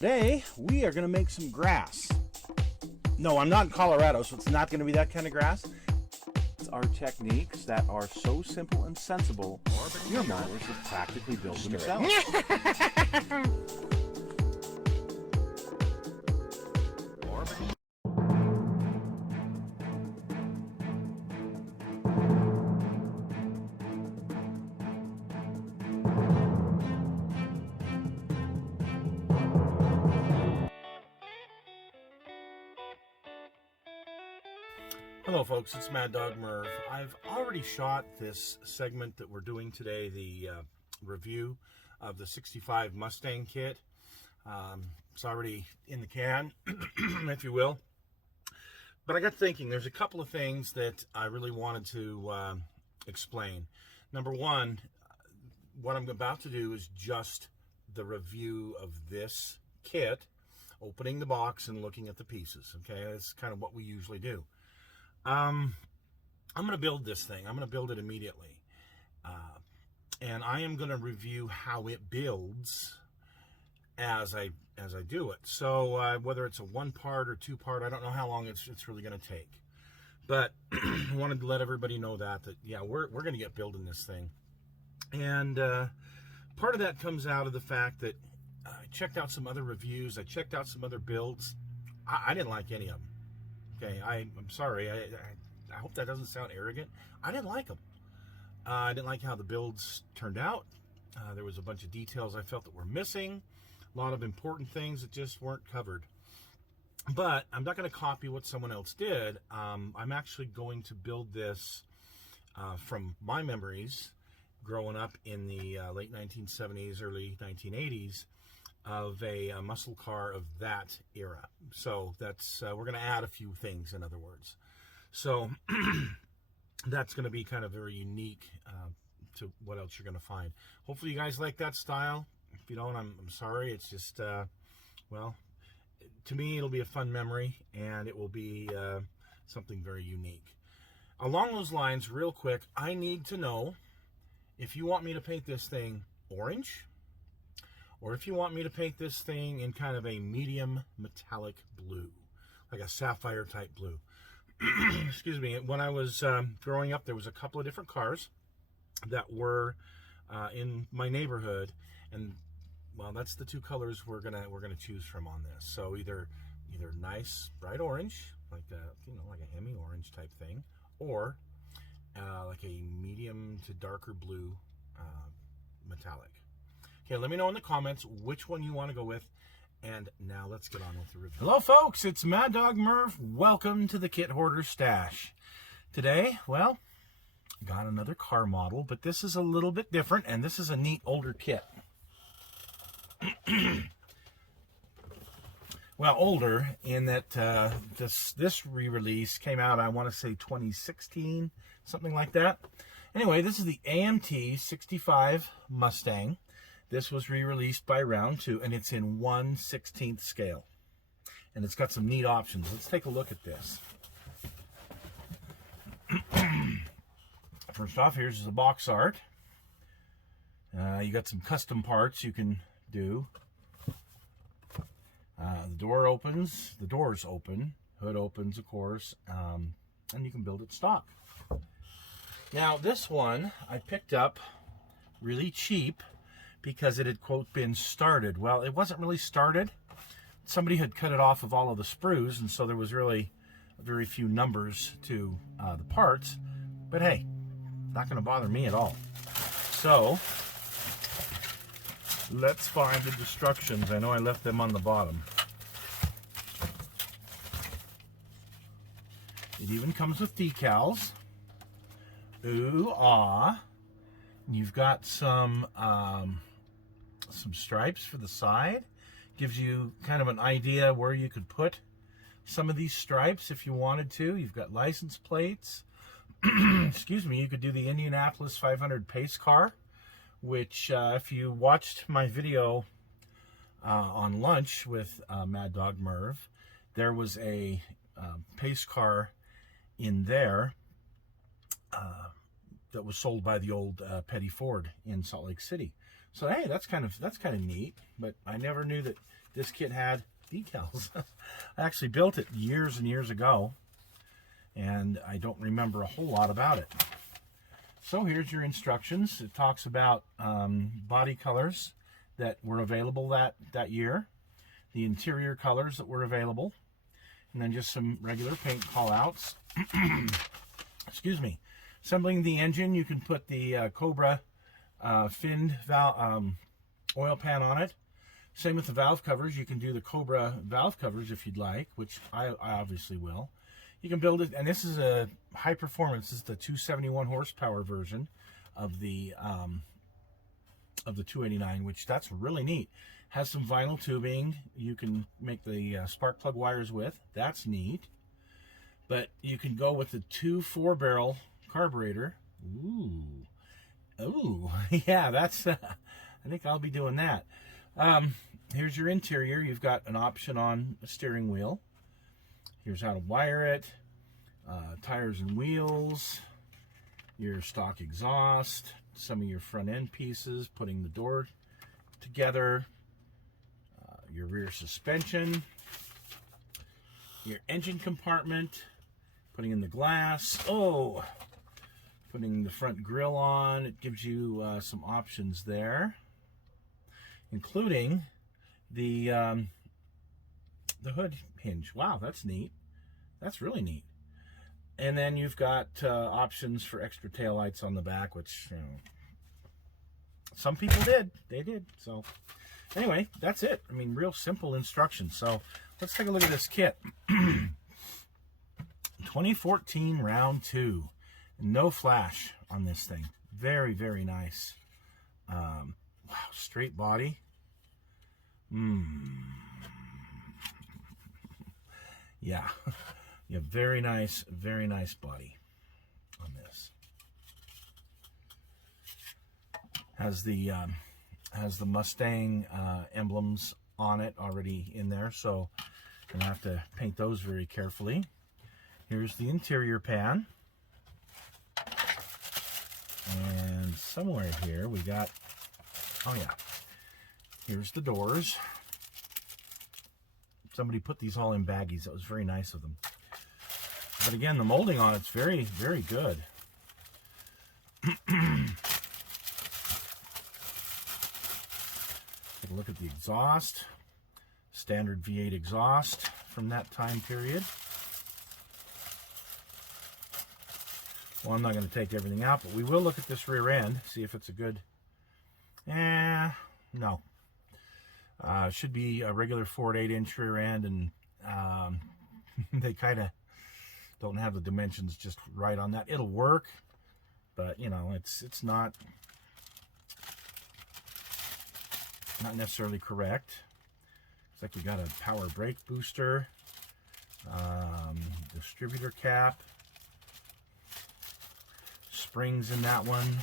Today, we are going to make some grass. No, I'm not in Colorado, so it's not going to be that kind of grass. It's our techniques that are so simple and sensible, your mowers have practically built themselves. Hello folks, it's Mad Dog Merv. I've already shot this segment that we're doing today, the review of the 65 Mustang kit. It's already in the can, if you will. But I got thinking, there's a couple of things that I really wanted to explain. Number one, what I'm about to do is just the review of this kit, opening the box and looking at the pieces, okay? That's kind of what we usually do. I'm going to build this thing. I'm going to build it immediately. And I am going to review how it builds as I do it. So whether it's a one part or two part, I don't know how long it's really going to take. But I wanted to let everybody know that yeah, we're going to get building this thing. And part of that comes out of the fact that I checked out some other reviews. I checked out some other builds. I didn't like any of them. Okay, I'm sorry. I hope that doesn't sound arrogant. I didn't like them. I didn't like how the builds turned out. There was a bunch of details I felt that were missing. A lot of important things that just weren't covered. But I'm not going to copy what someone else did. I'm actually going to build this from my memories growing up in the late 1970s, early 1980s. Of a muscle car of that era. So that's we're going to add a few things, in other words. So that's going to be kind of very unique to what else you're going to find. Hopefully you guys like that style. If you don't, I'm sorry. It's just well, to me it'll be a fun memory, and it will be something very unique. Along those lines, real quick, I need to know if you want me to paint this thing orange, or if you want me to paint this thing in kind of a medium metallic blue, like a sapphire type blue. Excuse me. When I was growing up, there was a couple of different cars that were in my neighborhood, and well, that's the two colors we're gonna choose from on this. So either nice bright orange, like like a Hemi orange type thing, or like a medium to darker blue metallic. Okay, let me know in the comments which one you want to go with. And now let's get on with the review. Hello, folks. It's Mad Dog Merv. Welcome to the Kit Hoarder Stash. Today, well, got another car model, but this is a little bit different, and this is a neat older kit. Well, older in that this re-release came out, I want to say 2016, something like that. Anyway, this is the AMT 65 Mustang. This was re-released by Round 2, and it's in 1/16 scale. And it's got some neat options. Let's take a look at this. First off, here's the box art. You got some custom parts you can do. The door opens, the doors open, hood opens, of course, and you can build it stock. Now, this one I picked up really cheap, because it had, quote, been started. Well, it wasn't really started. Somebody had cut it off of all of the sprues, and so there was really very few numbers to the parts. But hey, not going to bother me at all. So, let's find the instructions. I know I left them on the bottom. It even comes with decals. Ooh, ah. You've got some stripes for the side. Gives you kind of an idea where you could put some of these stripes if you wanted to. You've got license plates. Excuse me, you could do the Indianapolis 500 pace car, which if you watched my video on lunch with Mad Dog Merv, there was a pace car in there that was sold by the old Petty Ford in Salt Lake City. So hey, that's kind of neat. But I never knew that this kit had decals. I actually built it years and years ago, and I don't remember a whole lot about it. So here's your instructions. It talks about body colors that were available that year, the interior colors that were available, and then just some regular paint call-outs. Excuse me. Assembling the engine, you can put the Cobra finned oil pan on it. Same with the valve covers. You can do the Cobra valve covers if you'd like, which I obviously will. You can build it, and this is a high performance. This is the 271 horsepower version of the 289, which that's really neat. Has some vinyl tubing you can make the spark plug wires with. That's neat. But you can go with the 4-barrel carburetor. Ooh, yeah, that's. I think I'll be doing that. Here's your interior. You've got an option on the steering wheel. Here's how to wire it. Tires and wheels. Your stock exhaust. Some of your front end pieces. Putting the door together. Your rear suspension. Your engine compartment. Putting in the glass. Oh! Putting the front grille on. It gives you some options there, including the hood hinge. Wow, that's neat. That's really neat. And then you've got options for extra taillights on the back, which, you know, some people did. They did. So anyway, that's it. I mean, real simple instructions. So let's take a look at this kit. 2014 round 2. No flash on this thing. Very, very nice. Wow, straight body. Yeah. Yeah, very nice body on this. Has the Mustang emblems on it already in there, so I'm gonna have to paint those very carefully. Here's the interior pan. And somewhere here we got, oh yeah, here's the doors. Somebody put these all in baggies. That was very nice of them. But again, the molding on it's very, very good. Take a look at the exhaust. Standard V8 exhaust from that time period. Well, I'm not going to take everything out, but we will look at this rear end, see if it's a good... no. Should be a regular Ford 8-inch rear end, and they kind of don't have the dimensions just right on that. It'll work, but, you know, it's not necessarily correct. It's like we got a power brake booster, distributor cap, springs in that one.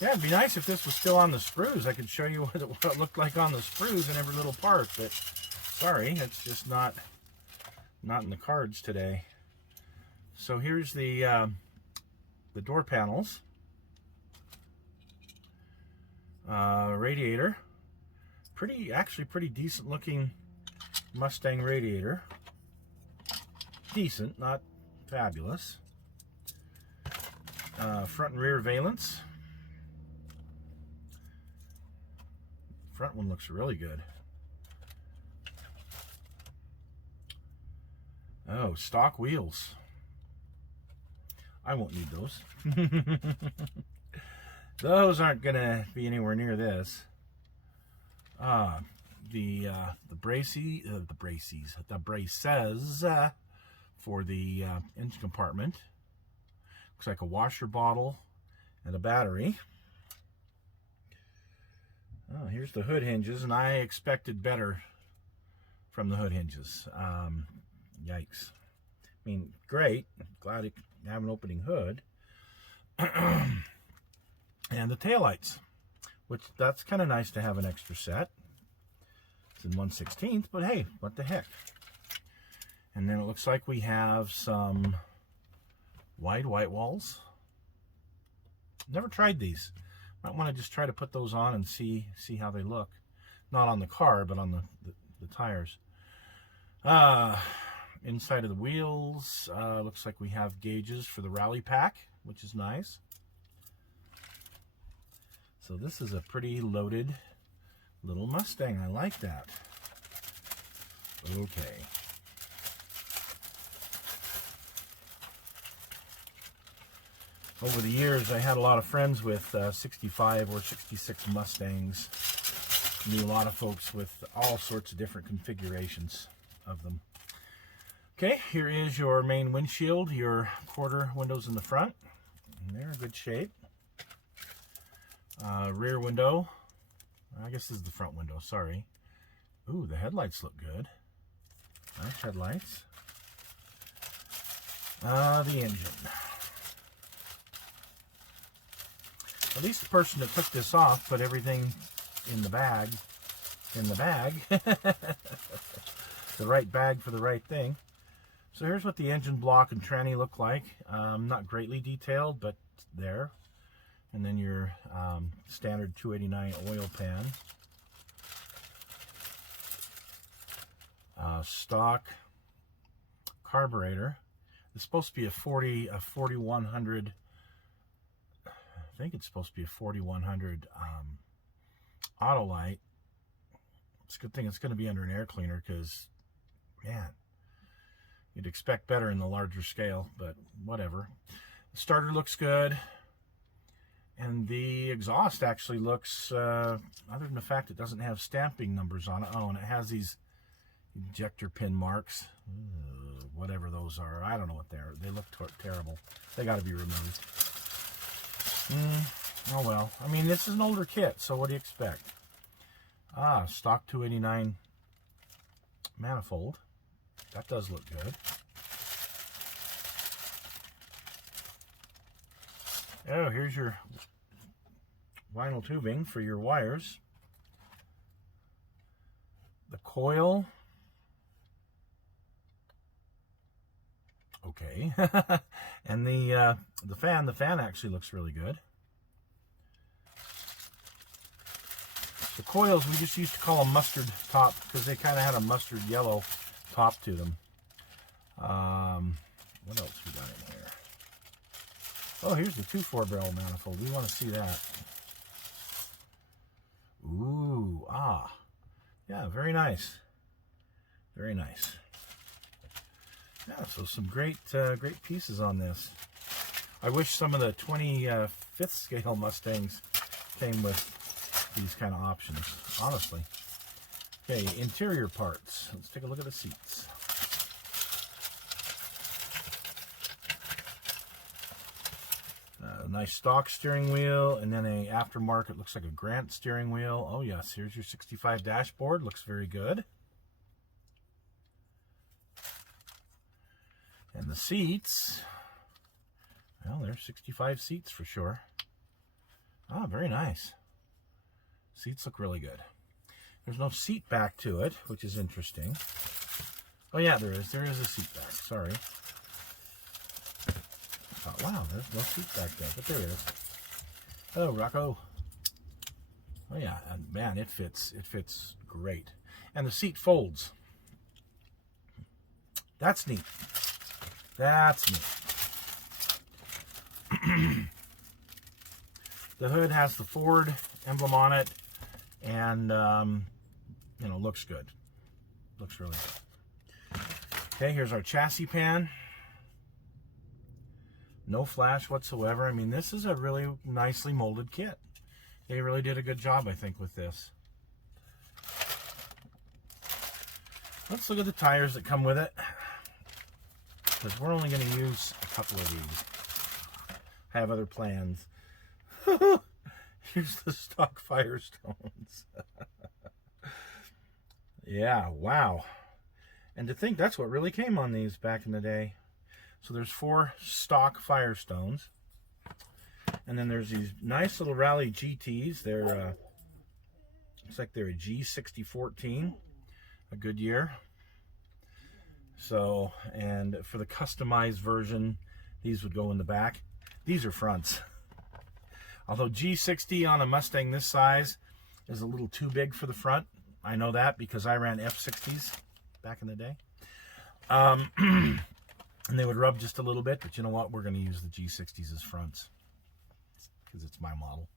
Yeah, it'd be nice if this was still on the sprues. I could show you what it looked like on the sprues in every little part, but sorry, it's just not in the cards today. So here's the door panels, radiator, actually pretty decent looking Mustang radiator. Decent, not fabulous. Front and rear valence. Front one looks really good. Oh, stock wheels. I won't need those. Those aren't gonna be anywhere near this. The braces for the engine compartment. Looks like a washer bottle and a battery. Oh, here's the hood hinges, and I expected better from the hood hinges. Yikes. I mean, great. Glad to have an opening hood. And the taillights, which that's kind of nice to have an extra set. It's in 1/16, but hey, what the heck. And then it looks like we have some wide white walls. Never tried these. Might want to just try to put those on and see how they look. Not on the car, but on the tires. Inside of the wheels, looks like we have gauges for the rally pack, which is nice. So this is a pretty loaded little Mustang. I like that. Okay. Over the years, I had a lot of friends with 65 or 66 Mustangs. Knew a lot of folks with all sorts of different configurations of them. Okay, here is your main windshield, your quarter windows in the front. And they're in good shape. Rear window. I guess this is the front window, sorry. Ooh, the headlights look good. Nice headlights. The engine. At least the person that took this off put everything in the bag. The right bag for the right thing. So here's what the engine block and tranny look like. Not greatly detailed, but there. And then your standard 289 oil pan. Stock carburetor. It's supposed to be a 4100. I think it's supposed to be a 4100 Autolite. It's a good thing it's going to be under an air cleaner because, man, you'd expect better in the larger scale, but whatever. The starter looks good. And the exhaust actually looks, other than the fact it doesn't have stamping numbers on it. Oh, and it has these ejector pin marks. Whatever those are. I don't know what they are. They look terrible. They got to be removed. Oh well. I mean, this is an older kit, so what do you expect? Stock 289 manifold. That does look good. Oh, here's your vinyl tubing for your wires. The coil. Okay. And the fan actually looks really good. The coils we just used to call them mustard top because they kind of had a mustard yellow top to them. What else we got in here? Oh, here's the 2 4-barrel manifold. We want to see that. Ooh, yeah, very nice. Very nice. Yeah, so some great pieces on this. I wish some of the 25th scale Mustangs came with these kind of options, honestly. Okay, interior parts. Let's take a look at the seats. Nice stock steering wheel, and then a aftermarket, looks like a Grant steering wheel. Oh yes, here's your 65 dashboard. Looks very good. And the seats, well, there's 65 seats for sure. Very nice. Seats look really good. There's no seat back to it, which is interesting. Oh yeah, there is. There is a seat back. Sorry. Oh, wow, there's no seat back there, but there is. Oh, Rocco. Oh yeah, and man, it fits great. And the seat folds. That's neat. That's neat. The hood has the Ford emblem on it, and you know, looks good. Looks really good. Okay, here's our chassis pan. No flash whatsoever. I mean, this is a really nicely molded kit. They really did a good job, I think, with this. Let's look at the tires that come with it, because we're only going to use a couple of these. I have other plans. Here's the stock Firestones. Yeah, wow. And to think that's what really came on these back in the day. So there's 4 stock Firestones. And then there's these nice little Rally GTs. They're, looks like they're a G6014, a Goodyear. So, and for the customized version, these would go in the back. These are fronts. Although G60 on a Mustang this size is a little too big for the front. I know that because I ran F60s back in the day. And they would rub just a little bit, but you know what? We're going to use the G60s as fronts because it's my model.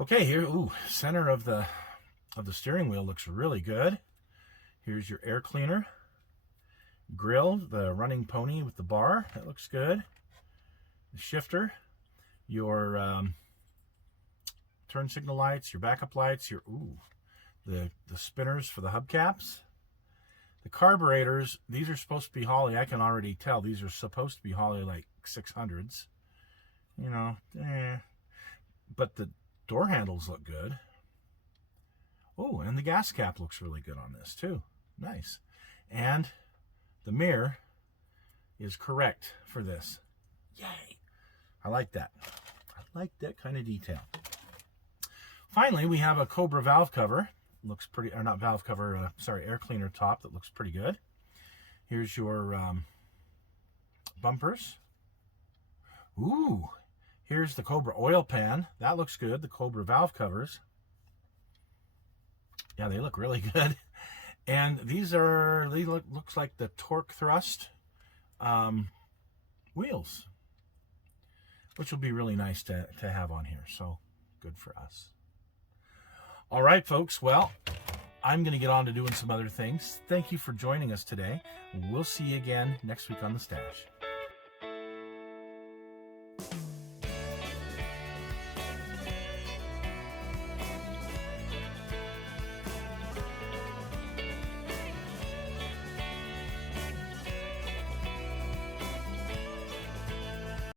Okay, here, ooh, center of the steering wheel looks really good. Here's your air cleaner. Grill, the running pony with the bar, that looks good. The shifter, your turn signal lights, your backup lights, your the spinners for the hubcaps. The carburetors, these are supposed to be Holley. I can already tell these are supposed to be Holley like 600s. You know, but the door handles look good. Oh, and the gas cap looks really good on this too. Nice. And the mirror is correct for this. Yay. I like that. I like that kind of detail. Finally, we have a Cobra valve cover. Looks pretty, or not valve cover, sorry, air cleaner top that looks pretty good. Here's your bumpers. Ooh, here's the Cobra oil pan. That looks good. The Cobra valve covers. Yeah, they look really good. And these looks like the torque thrust wheels, which will be really nice to have on here. So good for us. All right, folks. Well, I'm going to get on to doing some other things. Thank you for joining us today. We'll see you again next week on The Stash.